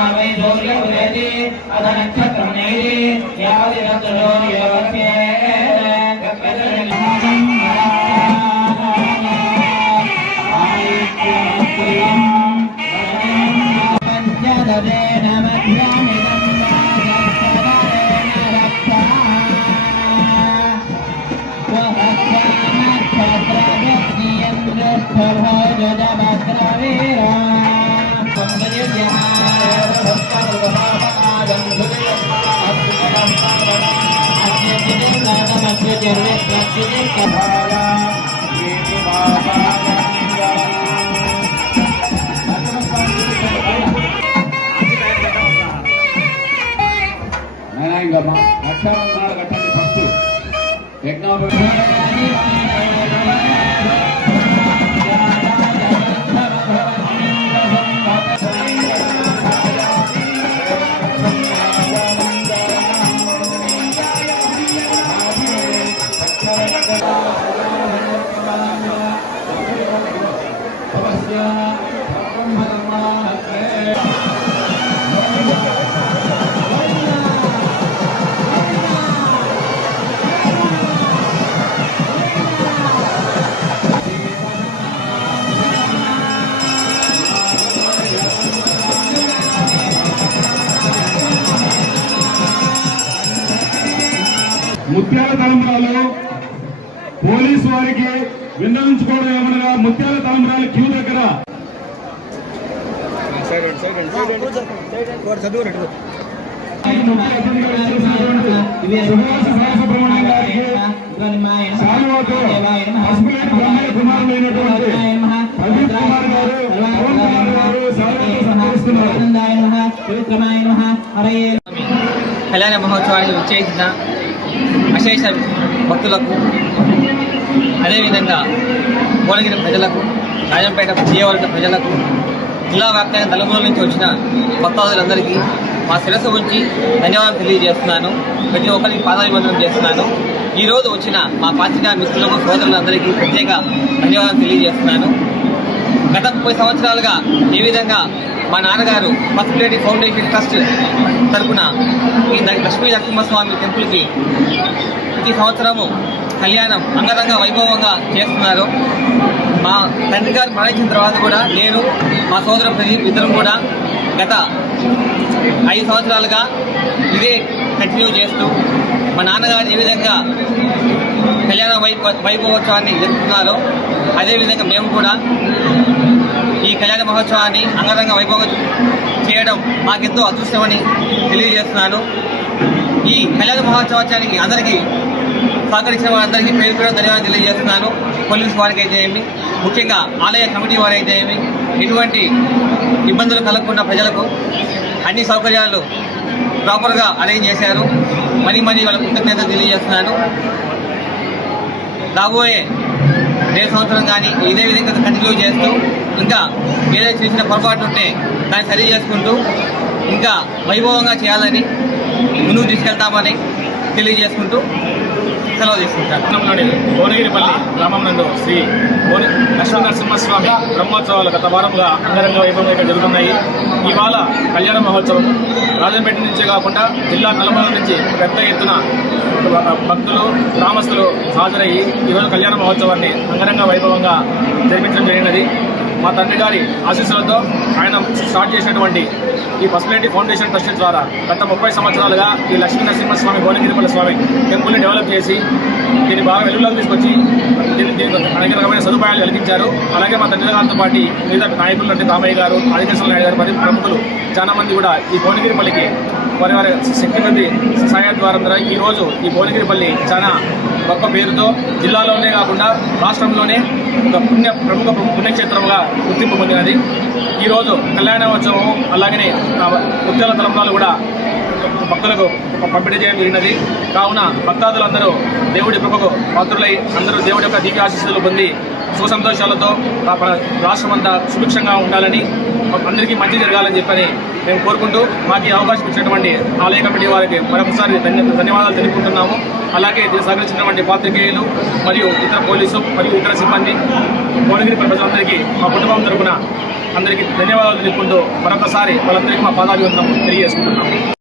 అస్తో వృక్షాలయామి బాలో వృక్షాలయామి నక్షత్రం తత్కర్తృవేదాం యాది రతులో రాజస్తదరేణ రక్షాబంధనాలు కట్టండి ఫస్ట్ యజ్ఞోప ముత్యాల తలంబ్రాలు పోలీసు వారికి విన్నవించుకోవడం ఏమనగా ముత్యాల తలంబ్రాల క్యూ దగ్గర. కళ్యాణ మహోత్సవానికి విచ్చేసిన అశేష భక్తులకు అదేవిధంగా భువనగిరి ప్రజలకు రాజంపేట విజయవాడ ప్రజలకు జిల్లా వ్యాప్తంగా నలుమూల నుంచి వచ్చిన భక్తాదులందరికీ మా శిరస్సు ఉంచి ధన్యవాదాలు తెలియజేస్తున్నాను. ప్రతి ఒక్కరికి పాదాభివందనం చేస్తున్నాను. ఈరోజు వచ్చిన మా పాత్రికా మిత్రులకు సోదరులందరికీ ప్రత్యేక ధన్యవాదాలు తెలియజేస్తున్నాను. గత ముప్పై సంవత్సరాలుగా ఏ విధంగా మా నాన్నగారు పసుపులేటి ఫౌండేషన్ ట్రస్ట్ తరపున ఈ లక్ష్మీ నరసింహస్వామి టెంపుల్కి ప్రతి సంవత్సరము కళ్యాణం అంగరంగ వైభవంగా చేస్తున్నారు. మా తండ్రి గారు మరణించిన తర్వాత కూడా నేను మా సోదర ప్రదీప్ ఇద్దరం కూడా గత ఐదు సంవత్సరాలుగా ఇదే కంటిన్యూ చేస్తూ మా నాన్నగారు ఏ విధంగా కళ్యాణ వైభవ వైభవోత్సవాన్ని జరుపుతున్నారో అదేవిధంగా మేము కూడా ఈ కళ్యాణ మహోత్సవాన్ని అంగరంగ వైభవం చేయడం మాకెంతో అదృష్టమని తెలియజేస్తున్నాను. ఈ కళ్యాణ మహోత్సవానికి అందరికీ సహకరించిన వారందరికీ పేరు కూడా ధన్యవాదాలు తెలియజేస్తున్నాను. పోలీస్ వారికి అయితే ఏమి ముఖ్యంగా ఆలయ కమిటీ వారైతే ఏమి ఎటువంటి ఇబ్బందులు కలగకుండా ప్రజలకు అన్ని సౌకర్యాలు ప్రాపర్గా అరేంజ్ చేశారు. మరీ మరీ వాళ్ళ కృతజ్ఞత తెలియజేస్తున్నాను. రాబోయే రేపు సంవత్సరం కానీ ఇదే విధంగా కంటిన్యూ చేస్తూ ఇంకా ఏదైతే చేసిన పొరపాటు ఉంటే దాన్ని సరి చేసుకుంటూ ఇంకా వైభవంగా చేయాలని ముందుకు తీసుకెళ్తామని తెలియజేసుకుంటూ సెలవు తీసుకుంటాను. పట్టణంలోని భువనగిరిపల్లి గ్రామం నందు శ్రీ భువన లక్ష్మీ నరసింహస్వామి బ్రహ్మోత్సవాలు గత వారంగా అంగరంగ వైభవంగా జరుగుతున్నాయి. ఇవాళ కళ్యాణ మహోత్సవం. రాజంపేట నుంచే కాకుండా జిల్లా నలుమల నుంచి పెద్ద ఎత్తున భక్తులు గ్రామస్తులు హాజరయ్యి ఈరోజు కళ్యాణ మహోత్సవాన్ని అంగరంగ వైభవంగా జరిపించడం జరిగినది. మా తండ్రి గారి ఆశీస్సులతో ఆయన స్టార్ట్ చేసినటువంటి ఈ పసుపులేటి ఫౌండేషన్ ట్రస్ట్ ద్వారా గత ముప్పై సంవత్సరాలుగా ఈ లక్ష్మీ నరసింహస్వామి భువనగిరిపల్లి స్వామి టెంపుల్ని డెవలప్ చేసి దీన్ని బాగా వెలుగులోకి తీసుకొచ్చి దీనికి అనేక రకమైన సదుపాయాలు కల్పించారు. అలాగే మా తండ్రి గారితో పాటు మిగతా నాయకులు అంటే రామయ్య గారు ఆదికేశ్వర నాయుడు గారు మరియు ప్రముఖులు చాలామంది కూడా ఈ భువనగిరిపల్లికి వారి వారి శక్తి కొద్ది సహాయ ద్వారా ఈరోజు ఈ భువనగిరిపల్లి చాలా గొప్ప పేరుతో జిల్లాలోనే కాకుండా రాష్ట్రంలోనే ఒక పుణ్య ప్రముఖ పుణ్యక్షేత్రంగా గుర్తింపు పొందినది. ఈరోజు కళ్యాణోత్సవం అలాగనే ముత్యాల తలంబ్రాలు కూడా భక్తులకు పంపిణీ చేయడం జరిగినది. కావున భక్తాదులందరూ దేవుడి కృపకు పాత్రులై అందరూ దేవుడి యొక్క దివ్య ఆశీస్సులు పొంది సుసంతోషాలతో సంతోషాలతో రాష్ట్రమంతా సుభిక్షంగా ఉండాలని అందరికీ మంచి జరగాలని చెప్పని మేము కోరుకుంటూ మాకు ఈ అవకాశం ఇచ్చినటువంటి ఆలయ కమిటీ వారికి మరొకసారి ధన్యవాదాలు తెలుపుకుంటున్నాము. అలాగే సహకరించినటువంటి పాత్రికేయులు మరియు ఇతర పోలీసు మరియు ఇతర సిబ్బంది భువనగిరి ప్రజలందరికీ మా కుటుంబం తరఫున అందరికీ ధన్యవాదాలు తెలుపుకుంటూ మరొకసారి వాళ్ళందరికీ మా పాదాభివందనం తెలియజేసుకుంటున్నాము.